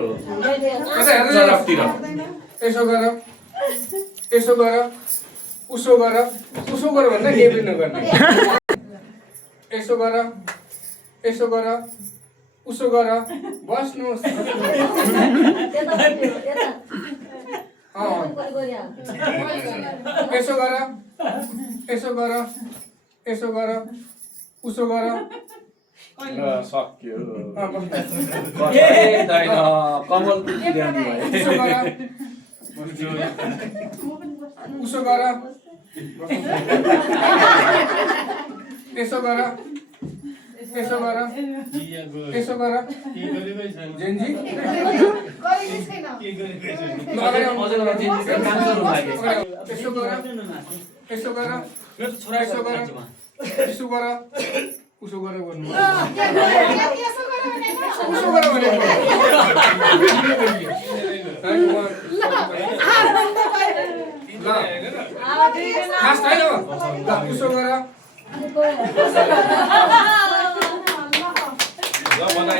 हो जराबतिर यसो गर यसो गर उसो गर भन्दा केही पनि नगर्ने यसो गर यसो गर उसो गर बस्नुहोस् यसो गर यसो गर यसो गर उसो गर सक्यो कमल यसो गर उसो गर यसो गर यसो गर यसो गर जेन्जी यसो गर यसो गर यसो गर यसो गर उसो गर भन्नु उसो गर भनेको खास छैन उसो गर